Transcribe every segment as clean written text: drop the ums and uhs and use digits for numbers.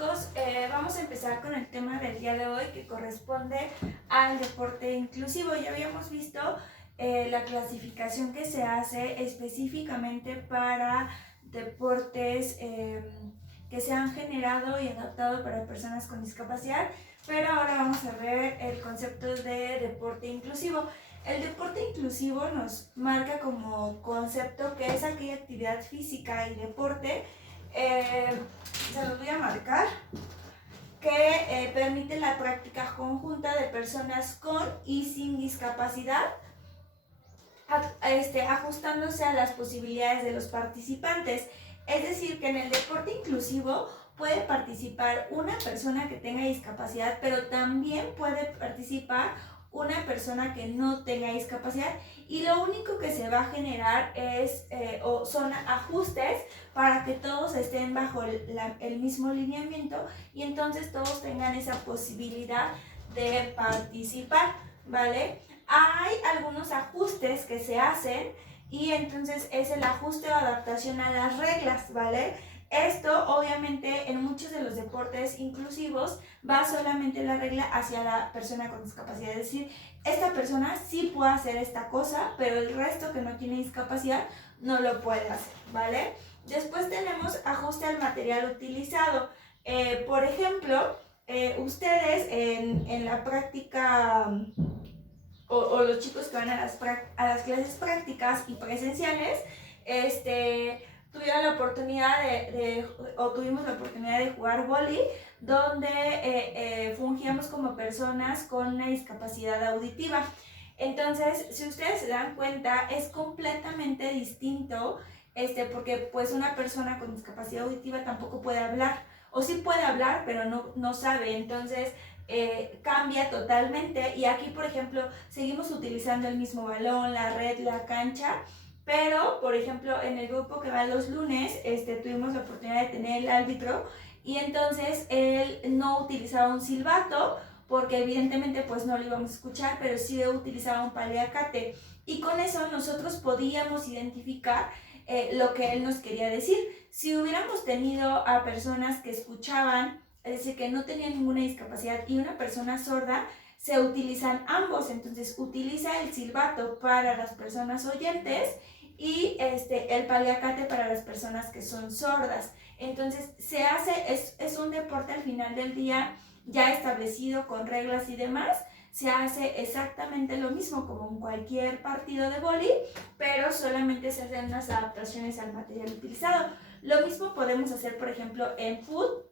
chicos, vamos a empezar con el tema del día de hoy que corresponde al deporte inclusivo. Ya habíamos visto la clasificación que se hace específicamente para deportes que se han generado y adaptado para personas con discapacidad, pero ahora vamos a ver el concepto de deporte inclusivo. El deporte inclusivo nos marca como concepto que es aquella actividad física y deporte, se los voy a marcar, que permite la práctica conjunta de personas con y sin discapacidad, ajustándose a las posibilidades de los participantes. Es decir, que en el deporte inclusivo puede participar una persona que tenga discapacidad, pero también puede participar una persona que no tenga discapacidad, y lo único que se va a generar son ajustes para que todos estén bajo el mismo lineamiento y entonces todos tengan esa posibilidad de participar, ¿vale? Hay algunos ajustes que se hacen y entonces es el ajuste o adaptación a las reglas, ¿vale? Esto obviamente en muchos de los deportes inclusivos va solamente la regla hacia la persona con discapacidad, es decir, esta persona sí puede hacer esta cosa, pero el resto que no tiene discapacidad no lo puede hacer, ¿vale? Después tenemos ajuste al material utilizado. Por ejemplo, ustedes en la práctica o los chicos que van a las clases prácticas y presenciales, tuvieron la oportunidad tuvimos la oportunidad de jugar vóley, donde fungíamos como personas con una discapacidad auditiva. Entonces, si ustedes se dan cuenta, es completamente distinto, porque pues una persona con discapacidad auditiva tampoco puede hablar, o sí puede hablar, pero no sabe. Entonces, cambia totalmente. Y aquí, por ejemplo, seguimos utilizando el mismo balón, la red, la cancha, pero, por ejemplo, en el grupo que va los lunes, tuvimos la oportunidad de tener el árbitro y entonces él no utilizaba un silbato porque evidentemente pues no lo íbamos a escuchar, pero sí utilizaba un paliacate, y con eso nosotros podíamos identificar lo que él nos quería decir. Si hubiéramos tenido a personas que escuchaban, es decir, que no tenían ninguna discapacidad, y una persona sorda, se utilizan ambos. Entonces utiliza el silbato para las personas oyentes y el paliacate para las personas que son sordas. Entonces se hace, es un deporte al final del día ya establecido con reglas y demás. Se hace exactamente lo mismo como en cualquier partido de vóley, pero solamente se hacen unas adaptaciones al material utilizado. Lo mismo podemos hacer, por ejemplo, en fútbol.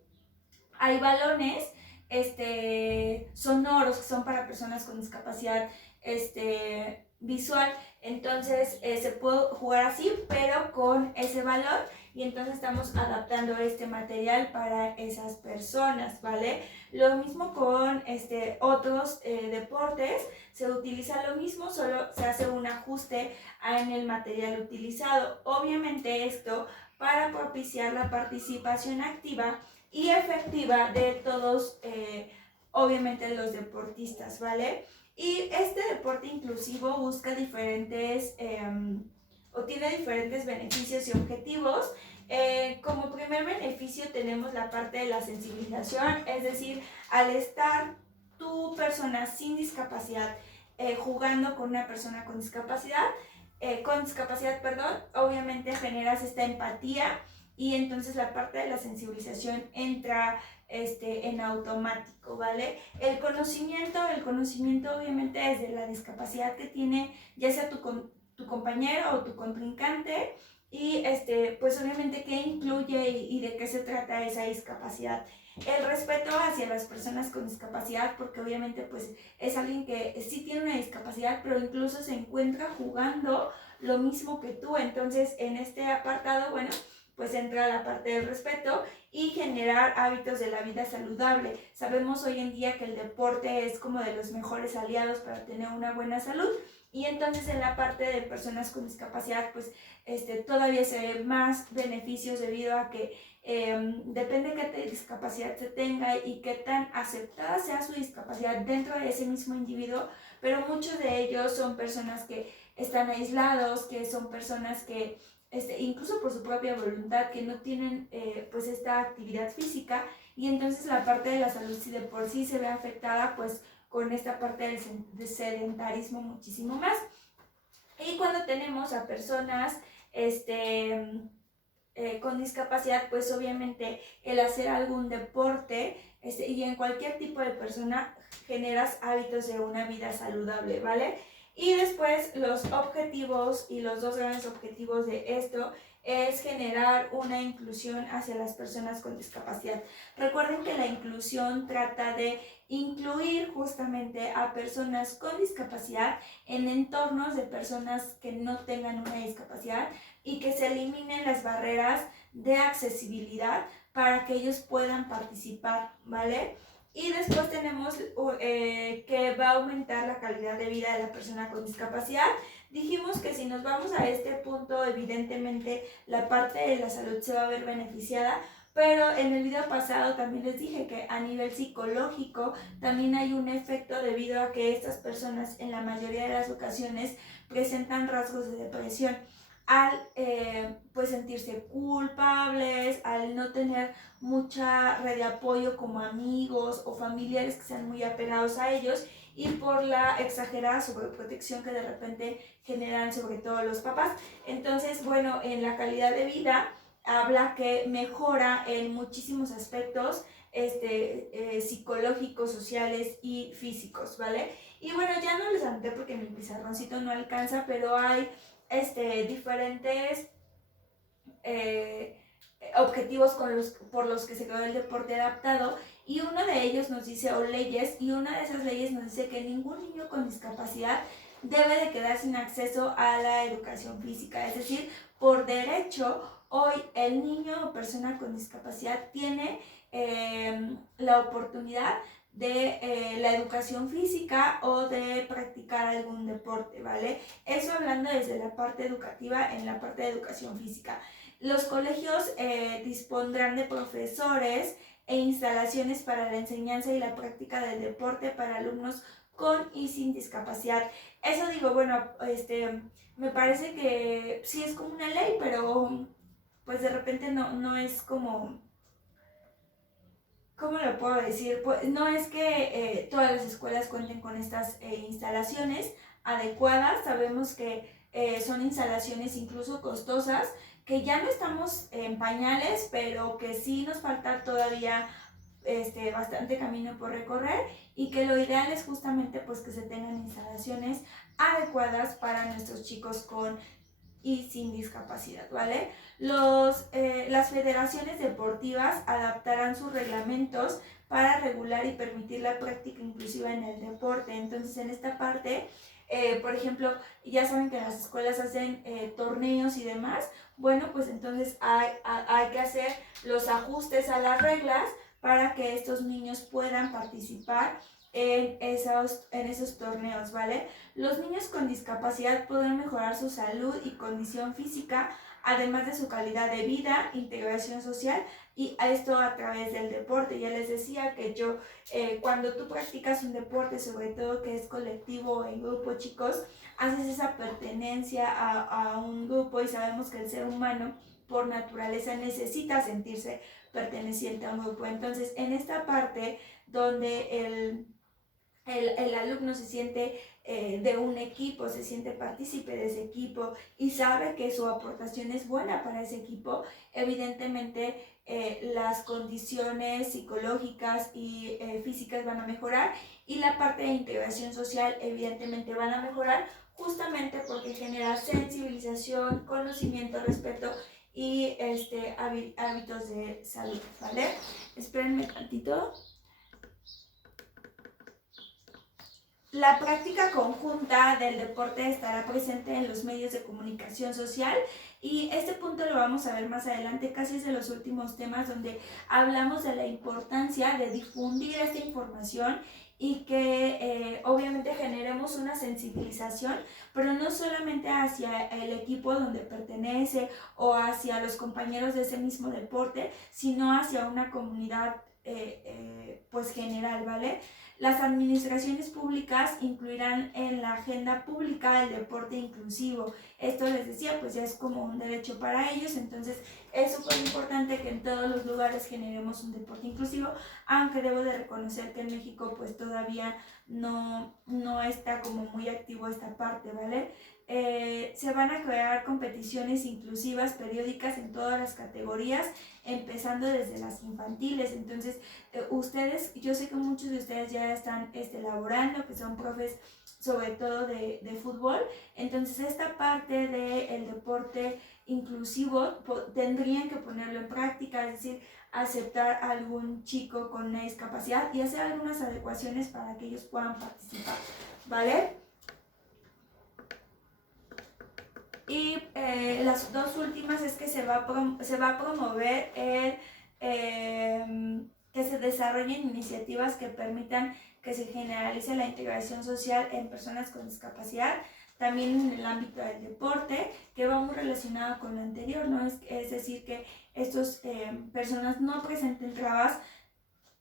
Hay balones sonoros que son para personas con discapacidad visual. Entonces se puede jugar así, pero con ese valor, y entonces estamos adaptando este material para esas personas, ¿vale? Lo mismo con otros deportes, se utiliza lo mismo, solo se hace un ajuste en el material utilizado. Obviamente esto para propiciar la participación activa y efectiva de todos, obviamente los deportistas, ¿vale? Y este deporte inclusivo busca diferentes, o tiene diferentes beneficios y objetivos. Como primer beneficio tenemos la parte de la sensibilización, es decir, al estar tu persona sin discapacidad jugando con una persona con discapacidad, obviamente generas esta empatía, y entonces la parte de la sensibilización entra en automático, ¿vale? El conocimiento obviamente es de la discapacidad que tiene ya sea tu compañero o tu contrincante, y pues obviamente qué incluye y de qué se trata esa discapacidad. El respeto hacia las personas con discapacidad, porque obviamente pues es alguien que sí tiene una discapacidad, pero incluso se encuentra jugando lo mismo que tú. Entonces en este apartado, bueno, pues entra la parte del respeto y generar hábitos de la vida saludable. Sabemos hoy en día que el deporte es como de los mejores aliados para tener una buena salud, y entonces en la parte de personas con discapacidad pues todavía se ven más beneficios debido a que depende de qué discapacidad se tenga y qué tan aceptada sea su discapacidad dentro de ese mismo individuo, pero muchos de ellos son personas que están aislados, que son personas que incluso por su propia voluntad, que no tienen pues esta actividad física, y entonces la parte de la salud si de por sí se ve afectada pues con esta parte del sedentarismo muchísimo más. Y cuando tenemos a personas con discapacidad, pues obviamente el hacer algún deporte y en cualquier tipo de persona generas hábitos de una vida saludable, ¿vale? Y después los objetivos y los dos grandes objetivos de esto es generar una inclusión hacia las personas con discapacidad. Recuerden que la inclusión trata de incluir justamente a personas con discapacidad en entornos de personas que no tengan una discapacidad y que se eliminen las barreras de accesibilidad para que ellos puedan participar, ¿vale? Y después tenemos que va a aumentar la calidad de vida de la persona con discapacidad. Dijimos que si nos vamos a este punto, evidentemente la parte de la salud se va a ver beneficiada, pero en el video pasado también les dije que a nivel psicológico también hay un efecto debido a que estas personas en la mayoría de las ocasiones presentan rasgos de depresión al pues sentirse culpables, al no tener mucha red de apoyo como amigos o familiares que sean muy apegados a ellos, y por la exagerada sobreprotección que de repente generan sobre todo los papás. Entonces, bueno, en la calidad de vida habla que mejora en muchísimos aspectos psicológicos, sociales y físicos, ¿vale? Y bueno, ya no les anoté porque mi pizarroncito no alcanza, pero hay diferentes objetivos por los que se creó el deporte adaptado, y uno de ellos nos dice, o leyes, y una de esas leyes nos dice que ningún niño con discapacidad debe de quedar sin acceso a la educación física. Es decir, por derecho, hoy el niño o persona con discapacidad tiene la oportunidad de la educación física o de practicar algún deporte, ¿vale? Eso hablando desde la parte educativa, en la parte de educación física. Los colegios dispondrán de profesores e instalaciones para la enseñanza y la práctica del deporte para alumnos con y sin discapacidad. Eso digo, bueno, me parece que sí es como una ley, pero pues de repente no es como... ¿Cómo lo puedo decir? Pues no es que todas las escuelas cuenten con estas instalaciones adecuadas. Sabemos que son instalaciones incluso costosas, que ya no estamos en pañales, pero que sí nos falta todavía bastante camino por recorrer, y que lo ideal es justamente pues que se tengan instalaciones adecuadas para nuestros chicos con y sin discapacidad, ¿vale? Las federaciones deportivas adaptarán sus reglamentos para regular y permitir la práctica inclusiva en el deporte. Entonces, en esta parte, por ejemplo, ya saben que las escuelas hacen torneos y demás. Bueno, pues entonces hay que hacer los ajustes a las reglas para que estos niños puedan participar en esos torneos, ¿vale? Los niños con discapacidad podrán mejorar su salud y condición física, además de su calidad de vida, integración social, y a esto a través del deporte. Ya les decía que cuando tú practicas un deporte, sobre todo que es colectivo o en grupo, chicos, haces esa pertenencia a un grupo, y sabemos que el ser humano por naturaleza necesita sentirse perteneciente a un grupo. Entonces, en esta parte donde el alumno se siente de un equipo, se siente partícipe de ese equipo y sabe que su aportación es buena para ese equipo, evidentemente las condiciones psicológicas y físicas van a mejorar, y la parte de integración social evidentemente van a mejorar, justamente porque genera sensibilización, conocimiento, respeto y hábitos de salud, ¿vale? Espérenme tantito. La práctica conjunta del deporte estará presente en los medios de comunicación social, y este punto lo vamos a ver más adelante. Casi es de los últimos temas donde hablamos de la importancia de difundir esta información y que obviamente generemos una sensibilización, pero no solamente hacia el equipo donde pertenece o hacia los compañeros de ese mismo deporte, sino hacia una comunidad pues general, ¿vale? Las administraciones públicas incluirán en la agenda pública el deporte inclusivo. Esto les decía, pues ya es como un derecho para ellos, entonces es súper importante que en todos los lugares generemos un deporte inclusivo, aunque debo de reconocer que en México pues todavía no está como muy activo esta parte, ¿vale? Se van a crear competiciones inclusivas periódicas en todas las categorías, empezando desde las infantiles. Entonces, ustedes, yo sé que muchos de ustedes ya están laborando, que son profes sobre todo de fútbol, entonces esta parte del deporte inclusivo tendrían que ponerlo en práctica, es decir, aceptar a algún chico con una discapacidad y hacer algunas adecuaciones para que ellos puedan participar, ¿vale? Y las dos últimas es que se va a promover que se desarrollen iniciativas que permitan que se generalice la integración social en personas con discapacidad, también en el ámbito del deporte, que va muy relacionado con lo anterior, ¿no? Es decir, que estas personas no presenten trabas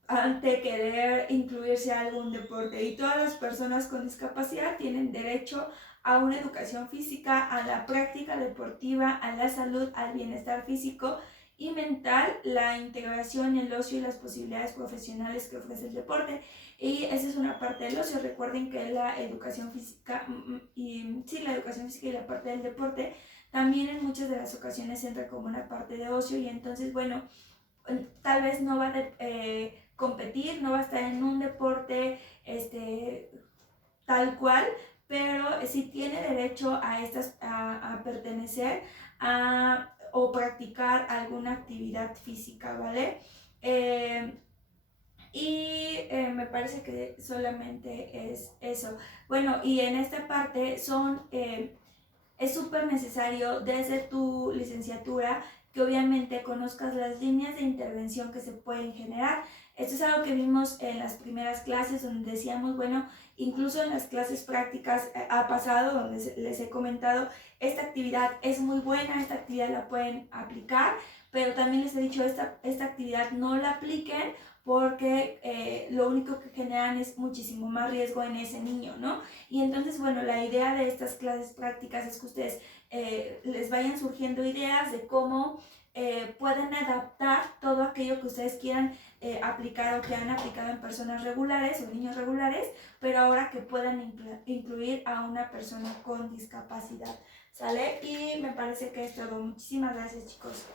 ante querer incluirse a algún deporte, y todas las personas con discapacidad tienen derecho a una educación física, a la práctica deportiva, a la salud, al bienestar físico y mental, la integración, el ocio y las posibilidades profesionales que ofrece el deporte. Y esa es una parte del ocio. Recuerden que la educación física la educación física y la parte del deporte también en muchas de las ocasiones entra como una parte de ocio, y entonces, bueno, tal vez no va a competir, no va a estar en un deporte tal cual, pero sí tiene derecho a pertenecer o practicar alguna actividad física, ¿vale? Me parece que solamente es eso. Bueno, y en esta parte es súper necesario desde tu licenciatura que obviamente conozcas las líneas de intervención que se pueden generar. Esto es algo que vimos en las primeras clases, donde decíamos, bueno, incluso en las clases prácticas ha pasado, donde les he comentado, esta actividad es muy buena, esta actividad la pueden aplicar, pero también les he dicho, esta actividad no la apliquen porque lo único que generan es muchísimo más riesgo en ese niño, ¿no? Y entonces, bueno, la idea de estas clases prácticas es que ustedes les vayan surgiendo ideas de cómo pueden adaptar todo aquello que ustedes quieran aplicar o que han aplicado en personas regulares o niños regulares, pero ahora que puedan incluir a una persona con discapacidad, ¿sale? Y me parece que es todo. Muchísimas gracias, chicos.